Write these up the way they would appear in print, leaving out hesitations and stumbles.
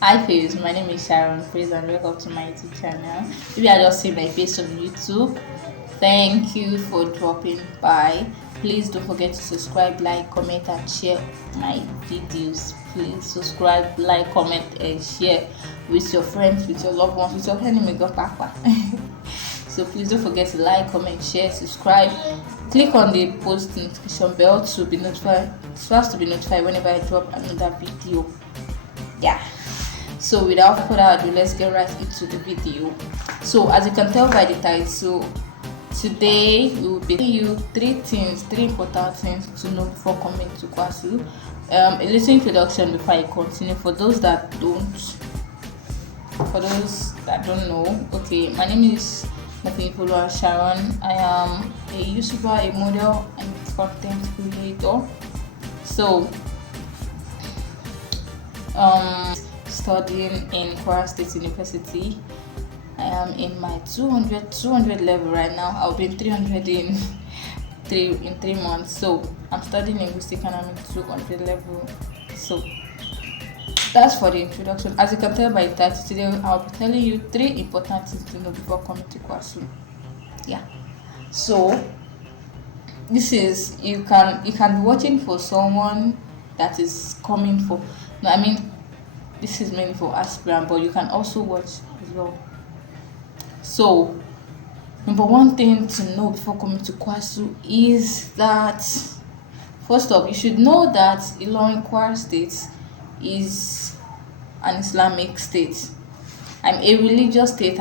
Hi, Faith. My name is Sharon. Praise and welcome to my YouTube channel. If you are just seeing my face on YouTube, thank you for dropping by. Please don't forget to subscribe, like, comment, and share my videos. Please subscribe, like, comment, and share with your friends, with your loved ones, with your enemy. Go papa. So please don't forget to like, comment, share, subscribe. Click on the post notification bell to be notified, first to be notified whenever I drop another video. Yeah. So without further ado, let's get right into the video. So as you can tell by the title, today we will be telling you three important things to know before coming to KWASU. A little introduction before I continue. For those that don't know, okay, my name is Sharon. I am a YouTuber, a model, and content creator. So studying in Kwara State University. I am in my 200 level right now. I'll be in 300 in 3 months. So I'm studying linguistic and I'm in 200 level. So that's for the introduction. As you can tell by the title, today I'll be telling you 3 important things to know before coming to KWASU. Yeah. So this is you can be watching for someone that is coming for. No, I mean this is mainly for aspirant, but you can also watch as well. So number one thing to know before coming to KWASU is that first off, you should know that Ilorin Kwara State is an Islamic state. I'm a religious state.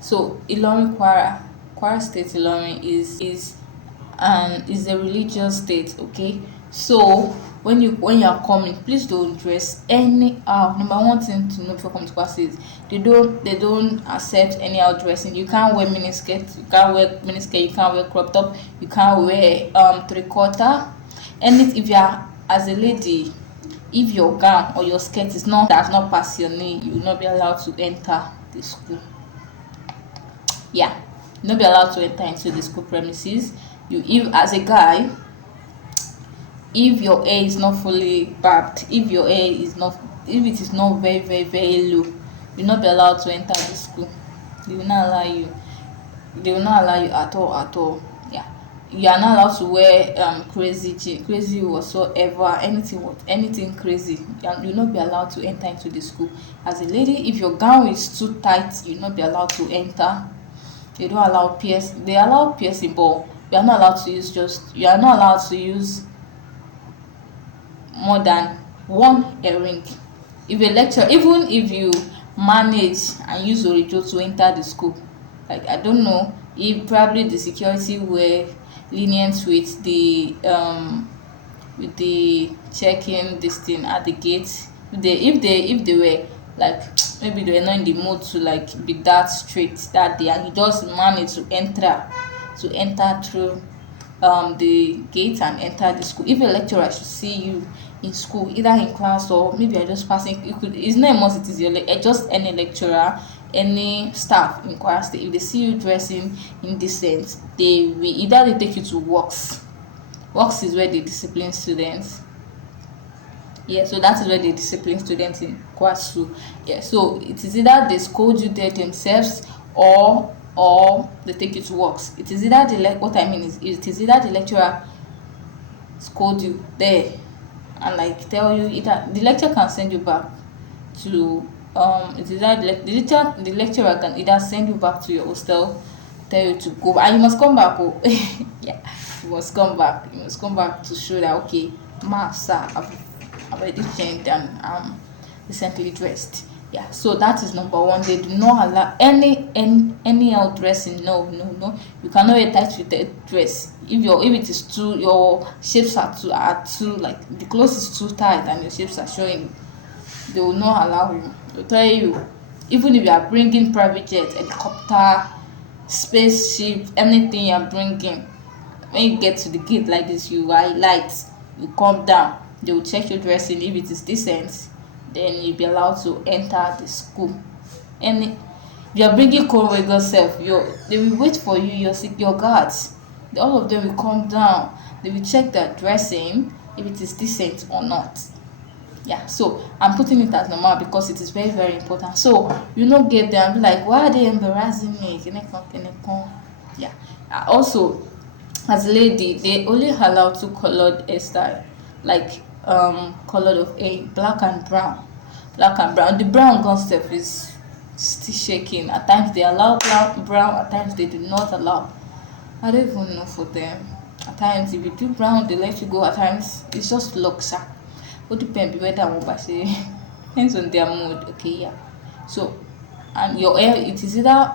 So Ilorin Kwara State Ilorin is a religious state. Okay, so when you are coming, please don't dress anyhow. Number one thing to know before coming to class is they don't accept anyhow dressing. You can't wear miniskirt, you can't wear crop top, you can't wear 3/4. And if you are as a lady, if your gown or your skirt does not pass your knee, you will not be allowed to enter the school. Yeah, you'll not be allowed to enter into the school premises. If as a guy, if your hair is not fully barbed, if it is not very very very low, you'll not be allowed to enter the school. They will not allow you. They will not allow you at all. Yeah, you are not allowed to wear crazy whatsoever, anything crazy. You'll not be allowed to enter into the school. As a lady, if your gown is too tight, you'll not be allowed to enter. They don't allow piercing. They allow piercing, but you are not allowed to use more than one earring. If a lecturer, even if you manage and use orijo to enter the school, like I don't know if probably the security were lenient with the checking this thing at the gate. If they were like maybe they were not in the mood to like be that strict that day, and you just managed to enter through the gate and enter the school. If a lecturer should see you in school, either in class or maybe you're just passing, it's not a must it is just any lecturer, any staff in Kwara State. If they see you dressing indecent, they take you to works. Works is where they discipline students. Yeah, so that is where they discipline students in KWASU. Yeah, so it is either they scold you there themselves or they take you to works. It is either it is either the lecturer scold you there and like tell you, either the lecturer can send you back to it is either the lecturer can either send you back to your hostel, tell you to go, and you must come back. Oh yeah, you must come back to show that okay, sir, I've already changed and recently dressed. Yeah, so that is number one. They do not allow any out dressing. No. You cannot wear tight fitted dress. If it is too, your shapes are too like the clothes is too tight and your shapes are showing, they will not allow you. They'll tell you, even if you are bringing private jet, helicopter, spaceship, anything you are bringing, when you get to the gate like this, you highlight, you come down, they will check your dressing. If it is decent, then you'll be allowed to enter the school. And if you are bringing Conway yourself, they will wait for you, your guards. All of them will come down, they will check their dressing, if it is decent or not. Yeah, so I'm putting it as normal because it is very, very important. So you not get there and be like, why are they embarrassing me? Yeah. Also, as a lady, they only allow two colored hairstyle, like colored of a black and brown. Black and brown. The brown gun stuff is still shaking. At times they allow brown, at times they do not allow. I don't even know for them. At times if you do brown, they let you go. At times it's just luck, sha. Ó depend whether wọ́n bá ṣe depends on their mood. Okay, yeah. So, and your hair, it is either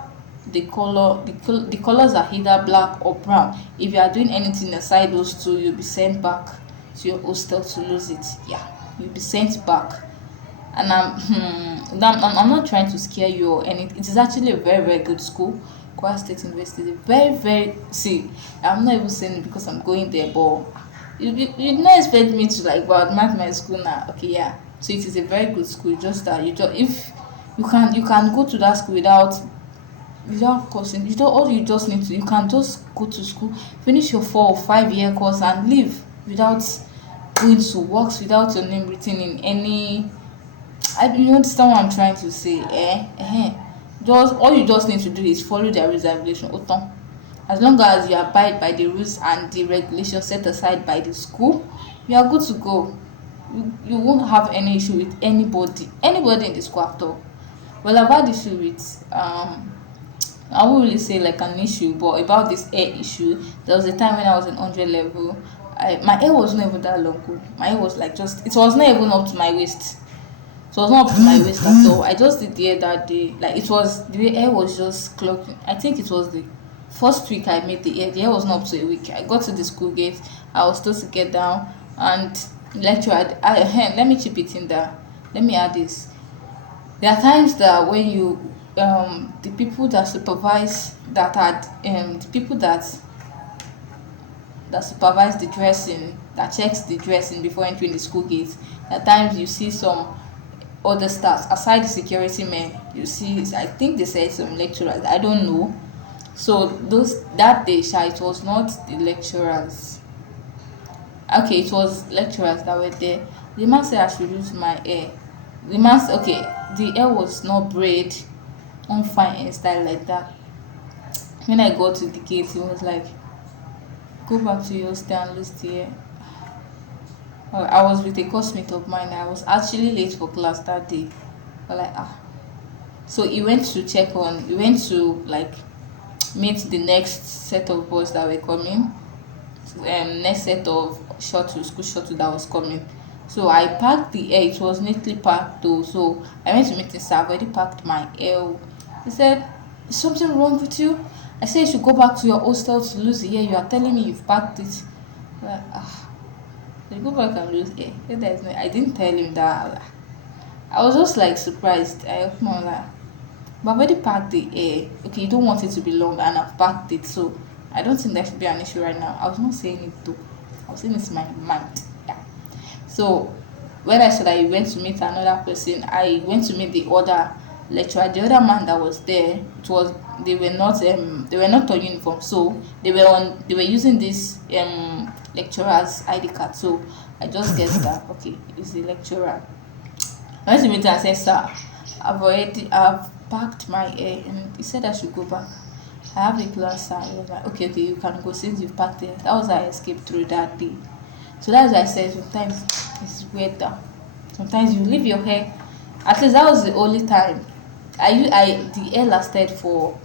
the colors are either black or brown. If you are doing anything aside those two, you'll be sent back to your hostel to lose it. Yeah, you'll be sent back. And I'm not trying to scare you or anything. It is actually a very, very good school. KWASU State University is a very, very, see, I'm not even saying it because I'm going there, but you not expect me to like badmouth my school now. Okay, yeah. So it is a very good school. Just that you just, if you can go to that school without coursing. You don't, all you just need to, you can just go to school, finish your 4 or 5 year course and leave without going to works, without your name written in any, you understand what I'm trying to say, just all you just need to do is follow their rules and regulation. Otan. As long as you abide by the rules and the regulations set aside by the school, you are good to go. You won't have any issue with anybody in the school at all. Well, I've had issue with I won't really say like an issue, but about this hair issue, there was a time when I was in 100 level. My hair was not even that long. Oh. My hair was like just, it was not even up to my waist. So it was not up to my waist at all. I just did the hair that day. Like it was, the hair was just clocking. I think it was the first week I made the hair. The hair was not up to a week. I got to the school gate. I was told to get down and lecturer. Let me chip it in there. Let me add this. There are times that when you the people that supervise that had the people that supervise the dressing, that checks the dressing before entering the school gate. At times you see some other staffs aside the security men. You see, I think they said some lecturers. I don't know. So those that day, sha, it was not the lecturers. Okay, it was lecturers that were there. The man said I should use my hair. The man said, okay, the hair was not braid on fine hairstyle like that. When I got to the gate, he was like, go back to your stand, lose the hair. I was with a classmate of mine. I was actually late for class that day. But like so he went to like meet the next set of boys that were coming. Next set of school shuttle that was coming. So I packed the hair. It was neatly packed though. So I went to meet him, sir. I've already packed my hair. He said, is something wrong with you? I said you should go back to your hostel to lose the hair. You are telling me you've packed it. Like, you go back and lose hair. I didn't tell him that. I was just like surprised. I opened my like, but I've already packed the hair. Okay, you don't want it to be long and I've packed it. So I don't think that should be an issue right now. I was not saying it though. I was saying it's my mind. Yeah. So when I said I went to meet another person, I went to meet the other lecturer. The other man that was there, it was they were not on uniform, so they were using this lecturer's ID card. So I just guessed that okay, it's the lecturer. I went to meet him and said, sir, I've packed my hair, and he said I should go back. I have a class, sir. He was like, okay, you can go since you've packed it. That was how I escaped through that day. So that's why I said sometimes it's weather. Sometimes you leave your hair. At least that was the only time. The hair lasted for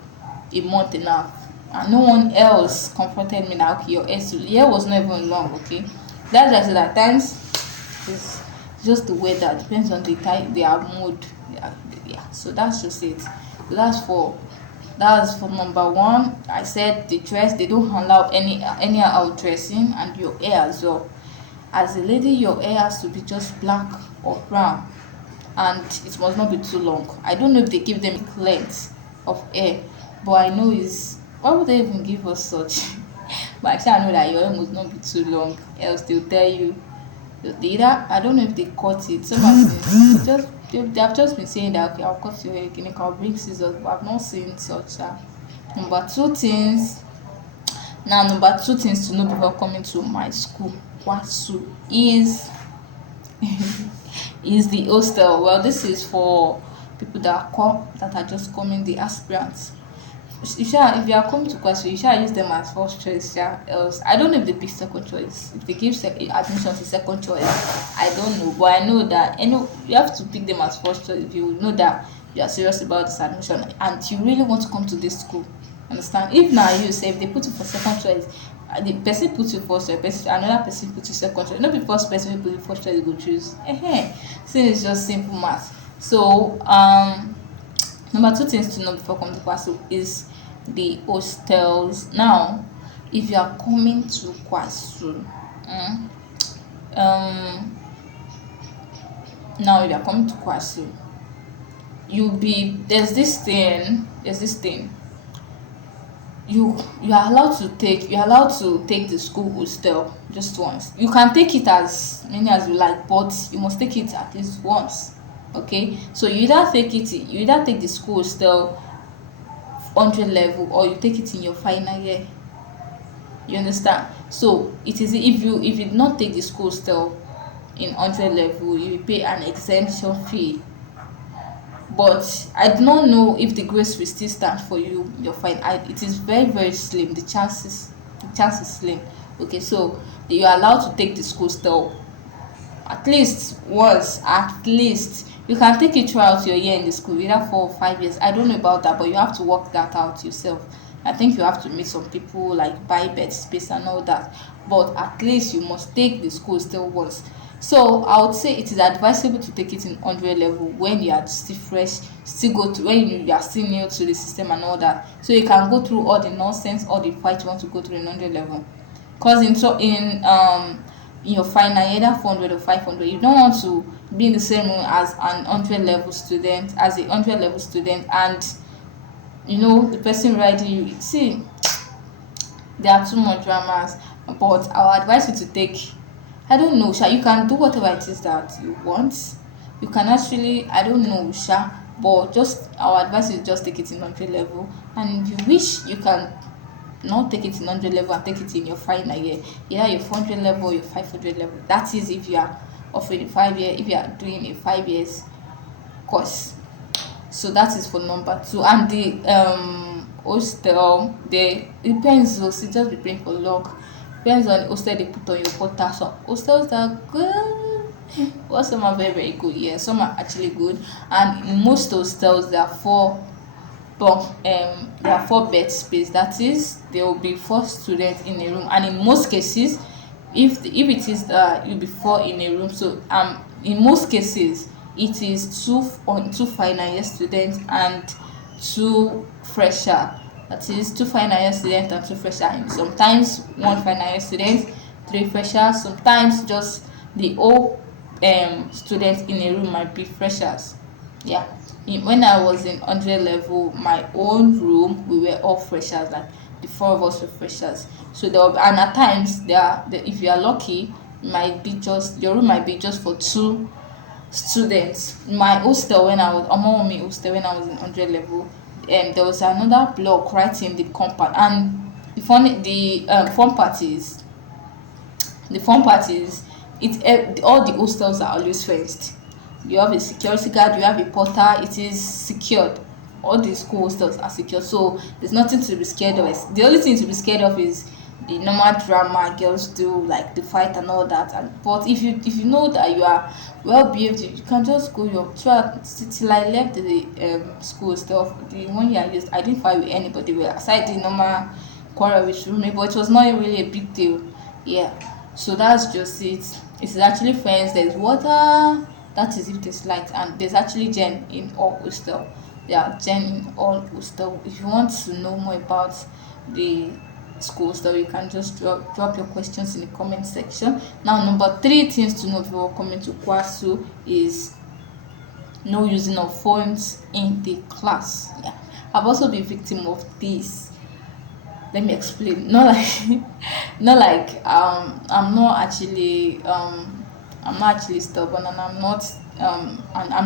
a month and a half, and no one else confronted me that okay, your hair was not even long. Okay, that's why I said at times it's just the weather depends on the type, their mood. Yeah. So that's just it. So that's for number one. I said the dress, they don't allow any outdressing, and your hair as well. As a lady, your hair has to be just black or brown, and it must not be too long. I don't know if they give them length of hair, but I know is why would they even give us such? But actually, I know that your hair must not be too long, else they'll tell you. Either I don't know if they cut it. Some have they have just been saying that okay, I'll cut your hair, I'll bring scissors, but I've not seen such. Number two things. Now, number two things to know before coming to my school, KWASU, is is the hostel. Well, this is for people that are just coming, the aspirants. If you are coming to KWASU, you shall use them as first choice. Yeah. Else, I don't know if they pick second choice. If they give admission to second choice, I don't know. But I know that you have to pick them as first choice if you know that you are serious about this admission and you really want to come to this school. Understand? If now you say if they put you for second choice, the person puts you first choice, another person puts you second choice. Not the first person who put you first choice you go choose. So it's just simple math. So number two things to know before coming to KWASU is the hostels. Now, if you are coming to KWASU, um, now if you are coming to KWASU, there's this thing you are allowed to take the school hostel just once. You can take it as many as you like, but you must take it at least once. Okay, so you either take the school hostel 100 level, or you take it in your final year. You understand? So it is, if you did not take the school hostel in 100 level, you will pay an exemption fee. But I do not know if the grace will still stand for you your fine. It is very very slim. The chance is slim. Okay, so you are allowed to take the school hostel at least once. At least you can take it throughout your year in the school, either 4 or 5 years. I don't know about that, but you have to work that out yourself. I think you have to meet some people, like buy bed space and all that, but at least you must take the school still once. So I would say it is advisable to take it in 100 level when you are still fresh, still go to when you are still new to the system and all that, so you can go through all the nonsense, all the fight you want to go through in 100 level. Because in your final, either 400 or 500, you don't want to be in the same room as an 100 level student, and the person writing you. See, there are too much dramas, but I would advise you to take, I don't know, sha, you can do whatever it is that you want. You can actually, I don't know, sha, but just our advice is just take it in 100 level, and if you wish you can not take it in 100 level and take it in your final year, either your 400 level or your 500 level. That is if you are offering a 5 year, if you are doing a 5 years course. So that is for number two. And the hostel, they depends, so it just be praying for luck. Depends on the hostel they put on your portal. Some hostels that are good, well, some are very very good. Yeah, some are actually good. And in most hostels there are there are four bed space. That is, there will be four students in a room, and in most cases, if it is you'll be four in a room. So in most cases it is two final year students and two fresher. That is, two final year students and two fresher. And sometimes one final year student, three freshers. Sometimes just the whole students in a room might be freshers. Yeah. When I was in 100 level, my own room, we were all freshers. Like the four of us were freshers. So and at times if you are lucky, your room might be just for two students. My hostel, when I was when I was in 100 level, there was another block right in the compound. And the fun part is all the hostels are always fenced. You have a security guard, you have a porter. It is secured. All the school hostels are secure, so there's nothing to be scared of. The only thing to be scared of is the normal drama girls do, like the fight and all that. But if you know that you are well behaved, you can just go your throughout till I left the school stuff. The one year I used, I didn't fight with anybody, well, aside the normal quarrel with roommate, but it was not really a big deal. Yeah, so that's just it. It's actually friends. There's water. That is if there's light, and there's actually gen in all hostel. Yeah, gen in all hostel. If you want to know more about the school stuff, you can just drop your questions in the comment section. Now, number three things to know before coming to KWASU is no using of phones in the class. Yeah, I've also been victim of this. Let me explain. Not like I'm not actually stubborn, and I'm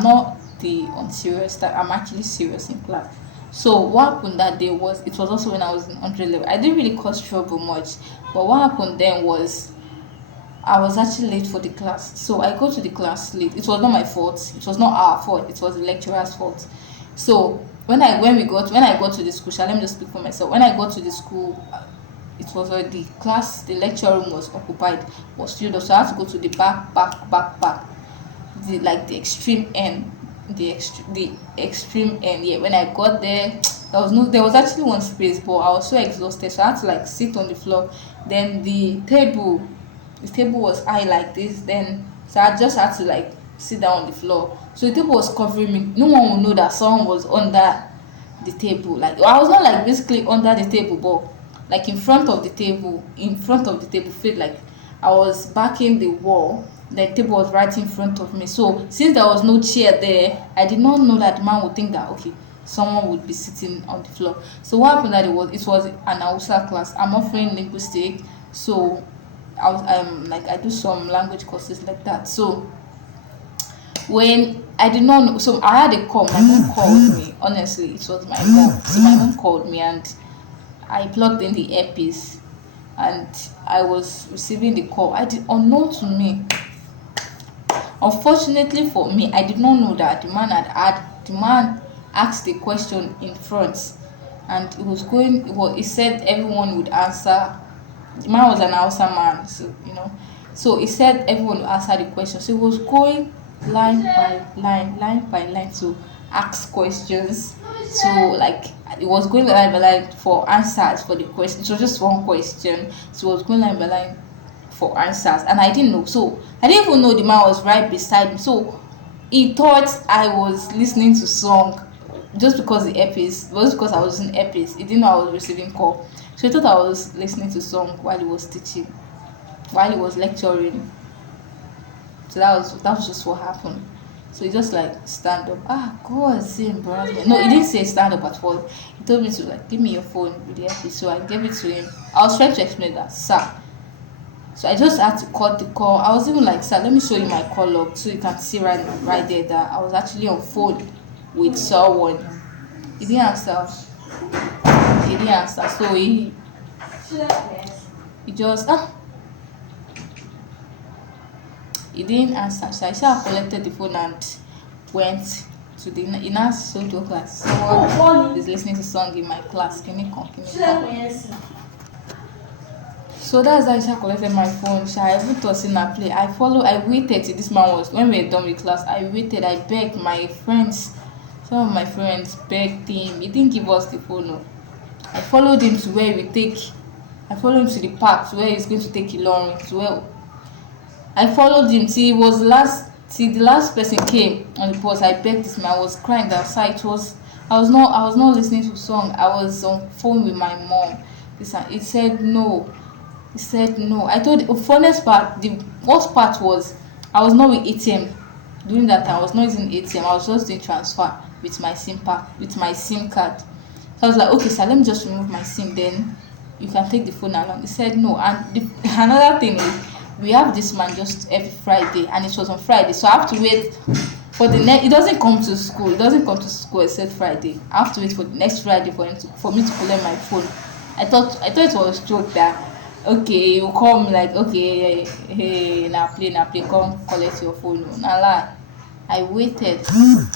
not the unserious type. I'm actually serious in class. So what happened that day was, it was also when I was in 100 level. I didn't really cause trouble much, but what happened then was I was actually late for the class. So I go to the class late. It was not my fault. It was not our fault. It was the lecturer's fault. So when I got to the school, shall let me just speak for myself. When I got to the school, it was already the lecture room was occupied, was filled up. So I had to go to the back, the extreme end, the extreme end. Yeah, when I got there, there was actually one space, but I was so exhausted, so I had to like sit on the floor. Then the table was high like this. Then so I just had to like sit down on the floor. So the table was covering me. No one would know that someone was under the table. Like I was not like basically under the table, but like in front of the table, feel like I was backing the wall. The table was right in front of me. So since there was no chair there, I did not know that the man would think that okay, someone would be sitting on the floor. So what happened that it was an Hausa class. I'm offering linguistic, so I do some language courses like that. So when I did not know, so I had a call. My mom called me. Honestly, it was my mom. So my mom called me and I plugged in the earpiece and I was receiving the call. I did unknown to me. Unfortunately for me, I did not know that the man asked the question in front, and he said everyone would answer. The man was an Hausa man, so so he said everyone would answer the question. So he was going line by line to ask questions. So like it was going line by line for answers for the question. So just one question. So it was going line by line for answers, and I didn't know. So I didn't even know the man was right beside me. So he thought I was listening to song just because I was in earpiece. He didn't know I was receiving call. So he thought I was listening to song while he was teaching, while he was lecturing. So that was just what happened. So he just like stand up. Ah, God, say embarrassment. No, he didn't say stand up at all. He told me to like give me your phone with the earpiece. So I gave it to him. I was trying to explain that, sir. So I just had to cut the call. I was even like, sir, let me show you my call log so you can see right there that I was actually on phone with someone. He didn't answer. He didn't answer. So he just he didn't answer. So I shall collected the phone and went to the in our social class. Someone is listening to song in my class. Can you come? So that's how I collected my phone. So I even was in a play. I waited till this man was when we were done with class. I waited, I begged my friends. Some of my friends begged him. He didn't give us the phone. No. I followed him to I followed him to the park to where he's going to take Ilorin to where I followed him till the last person came on the bus. I begged this man. I was crying outside. I was not listening to song. I was on phone with my mom. He said no. He said no. I told the funniest part, the worst part was I was not with ATM during that time. I was not using ATM. I was just doing transfer with my SIM card. So I was like, okay, sir, let me just remove my SIM, then you can take the phone along. He said no. And another thing is we have this man just every Friday, and it was on Friday, so I have to wait for the next. He doesn't come to school. He doesn't come to school except Friday. I have to wait for the next Friday for me to collect my phone. I thought it was a joke that okay, you call me like okay, hey, now play, come collect your phone. No, nah lie. I waited.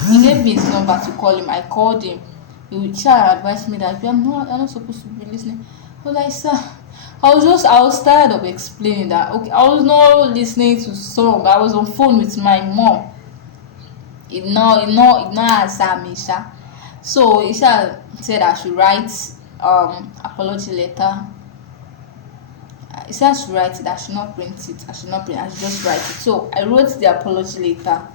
He gave me his number to call him. I called him. He tried to advise me that I'm not supposed to be listening. I was like, sir, I was tired of explaining that. Okay, I was not listening to song. I was on phone with my mom. It not answer me, sha. So he said I should write apology letter. He said I should write it. I should not print it. I should just write it. So I wrote the apology letter.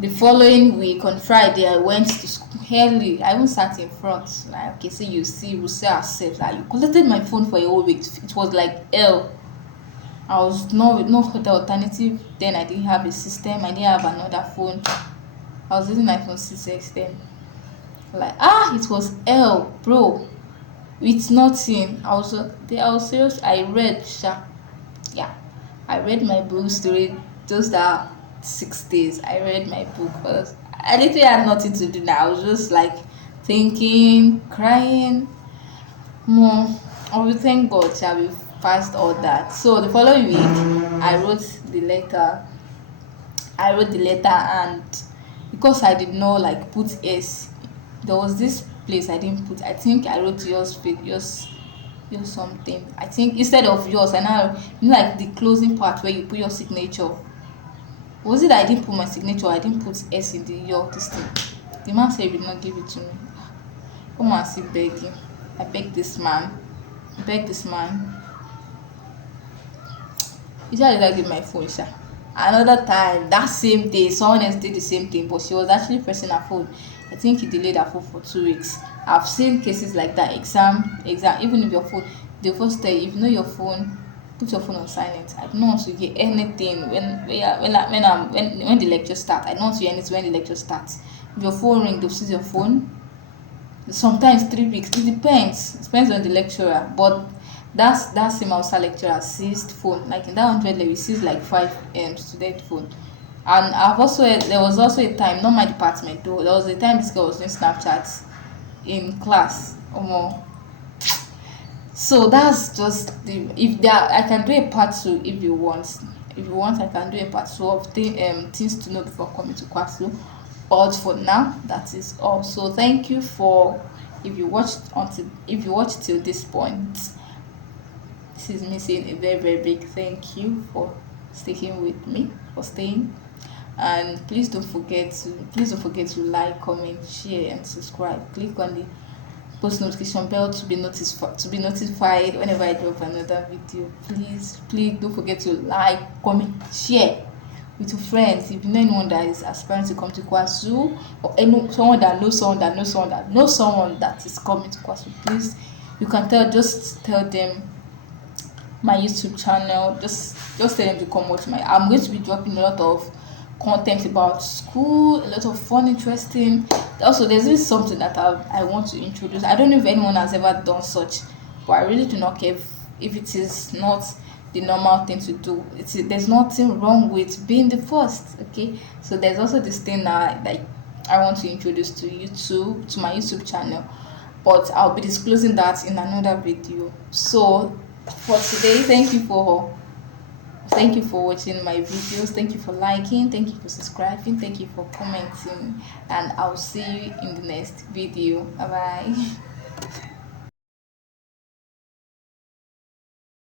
The following week on Friday, I went to school early. I even sat in front. Like, okay, so you see, we'll say ourselves. Like, you collected my phone for a whole week. It was like hell. I was with no other alternative. Then I didn't have a system. I didn't have another phone. I was using iPhone 6X then. Like, it was hell, bro. With nothing. I was serious. I read, yeah. I read my book story. Those that 6 days I read my book because I literally had nothing to do now. I was just like thinking, crying more. I will thank God, shall we? passed all that. So the following week, I wrote the letter. And because I did not like put S, there was this place I didn't put. I think I wrote yours something. I think instead of yours, and now like the closing part where you put your signature. Was it that I didn't put my signature? I didn't put S in the your this thing. The man said he did not give it to me. Come and see begging. I begged this man. He said I did not give my phone, sha. Another time, that same day, someone else did the same thing, but she was actually pressing her phone. I think he delayed her phone for 2 weeks. I've seen cases like that. Exam. Even if your phone, they first tell you, if you know your phone, put your phone on silent. I don't want to hear anything when the lecture starts. I don't want to hear anything when the lecture starts. If your phone ring, they'll seize your phone. Sometimes 3 weeks. It depends. It depends on the lecturer. But that same Hausa lecturer seized phone. Like in that 100 level, he seized like 5 student phone. And there was also a time, not my department though. There was a time this girl was doing Snapchat in class or more. So that's just the if there I can do a part two if you want. If you want, I can do a part two of things to know before coming to KWASU. But for now, that is all. So thank you for if you watched till this point. This is me saying a very very big thank you for sticking with me, for staying. And please don't forget to like, comment, share, and subscribe. Click on the post notification bell to be notified whenever I drop another video. Please don't forget to like, comment, share with your friends. If you know anyone that is aspiring to come to KWASU, or someone that knows someone that knows someone that knows someone that is coming to KWASU, please, you can just tell them my YouTube channel. Just tell them to come watch I'm going to be dropping a lot of content about school, a lot of fun, interesting. Also, there's this something that I want to introduce. I don't know if anyone has ever done such, but I really do not care if it is not the normal thing to do. There's nothing wrong with being the first. Okay, so there's also this thing that I want to introduce to my YouTube channel, but I'll be disclosing that in another video. So for today, thank you for watching my videos. Thank you for liking, thank you for subscribing, thank you for commenting, and I'll see you in the next video. Bye bye.